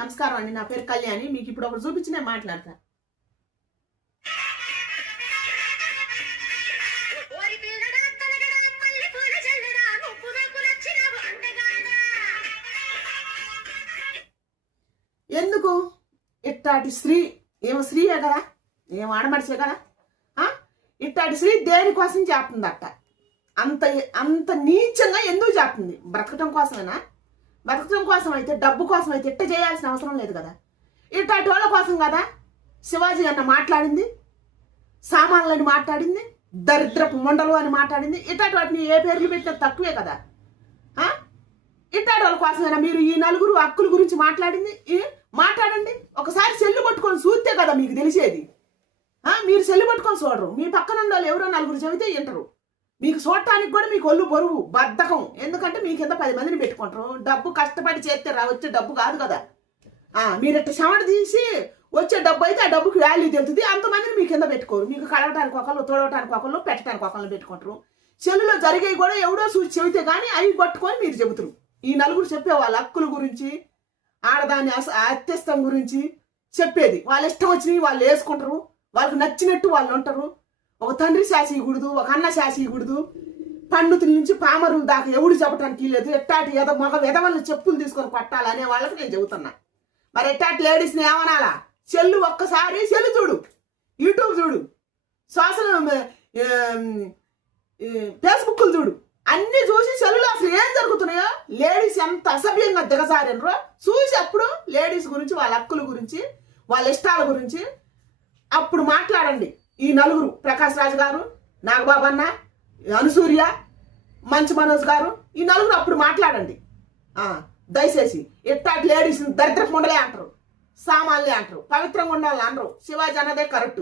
నమస్కారం అండి, నా పేరు కళ్యాణి. మీకు ఇప్పుడు ఒకటి చూపించి నేను మాట్లాడతా. ఎందుకు ఇట్టాటి స్త్రీ ఏమో స్త్రీయే కదా, ఏమో ఆడమడిసే కదా, ఇట్టాటి స్త్రీ దేనికోసం చేస్తుందట? అంత అంత నీచంగా ఎందుకు చేస్తుంది? బ్రతకటం కోసమేనా? బ్రతకటం కోసం అయితే, డబ్బు కోసం అయితే ఇట్ట చేయాల్సిన అవసరం లేదు కదా. ఇట్లాంటి వాళ్ళ కోసం కదా శివాజీ అన్న మాట్లాడింది, సామాన్లని మాట్లాడింది, దరిద్రపు మొండలు అని మాట్లాడింది. ఇట్లాంటి వాటిని ఏ పేర్లు పెట్టినా తక్కువే కదా. ఇట్లాంటి వాళ్ళ కోసమైనా మీరు ఈ నలుగురు హక్కుల గురించి మాట్లాడింది? మాట్లాడండి. ఒకసారి సెల్లు పట్టుకొని చూస్తే కదా మీకు తెలిసేది. మీరు సెల్లు పట్టుకొని చూడరు, మీ పక్కన ఉన్న వాళ్ళు ఎవరో నలుగురు చెబితే వింటరు. మీకు చూడటానికి కూడా మీకు ఒళ్ళు బరువు, బద్ధకం. ఎందుకంటే మీ కింద 10 మందిని పెట్టుకుంటారు. డబ్బు కష్టపడి చేస్తే వచ్చే డబ్బు కాదు కదా. మీరు ఇట్ట చెమట తీసి వచ్చే డబ్బు అయితే ఆ డబ్బుకి వాల్యూ తెలుస్తుంది. అంతమందిని మీ కింద పెట్టుకోరు. మీకు కడగటానికి ఒకళ్ళు, తోడవటానికి ఒకళ్ళు, పెట్టడానికి ఒకళ్ళు పెట్టుకుంటారు. చెల్లులో జరిగేవి కూడా ఎవడో చూసి చెబితే కానీ అవి పట్టుకొని మీరు చెబుతారు. ఈ నలుగురు చెప్పే వాళ్ళ హక్కుల గురించి, ఆడదాని అత్యస్తం గురించి చెప్పేది. వాళ్ళ ఇష్టం వచ్చినవి వాళ్ళు వేసుకుంటారు, వాళ్ళకి నచ్చినట్టు వాళ్ళు ఉంటారు. ఒక తండ్రి శాసీయకూడదు, ఒక అన్న శాసీయకూడదు. పండితుల నుంచి పామరుల దాకా ఎవడు చెప్పడానికి లేదు. ఎట్టాటి మగ వెధవల్ని చెప్పులు తీసుకొని కొట్టాలనే వాళ్ళకి నేను చెబుతున్నా. మరి ఎట్టాటి లేడీస్ని ఏమనాలా? సెల్లు ఒక్కసారి సెల్లు చూడు, యూట్యూబ్ చూడు, సోషల్ ఫేస్బుక్లు చూడు, అన్ని చూసి సెల్లులో అసలు ఏం జరుగుతున్నాయో, లేడీస్ ఎంత అసభ్యంగా దిగజారినరో చూసి అప్పుడు లేడీస్ గురించి, వాళ్ళ హక్కుల గురించి, వాళ్ళ ఇష్టాల గురించి అప్పుడు మాట్లాడండి. ఈ నలుగురు, ప్రకాష్ రాజు గారు, నాగబాబన్న, అనుసూర్య, మంచు మనోజ్ గారు, ఈ నలుగురు అప్పుడు మాట్లాడండి. దయచేసి ఎట్టాటి లేడీస్ దరిద్రపు ఉండలే అంటారు, సామాన్లే అంటారు, పవిత్రంగా ఉండాలని అనరు. శివాజీ అన్నదే కరెక్ట్.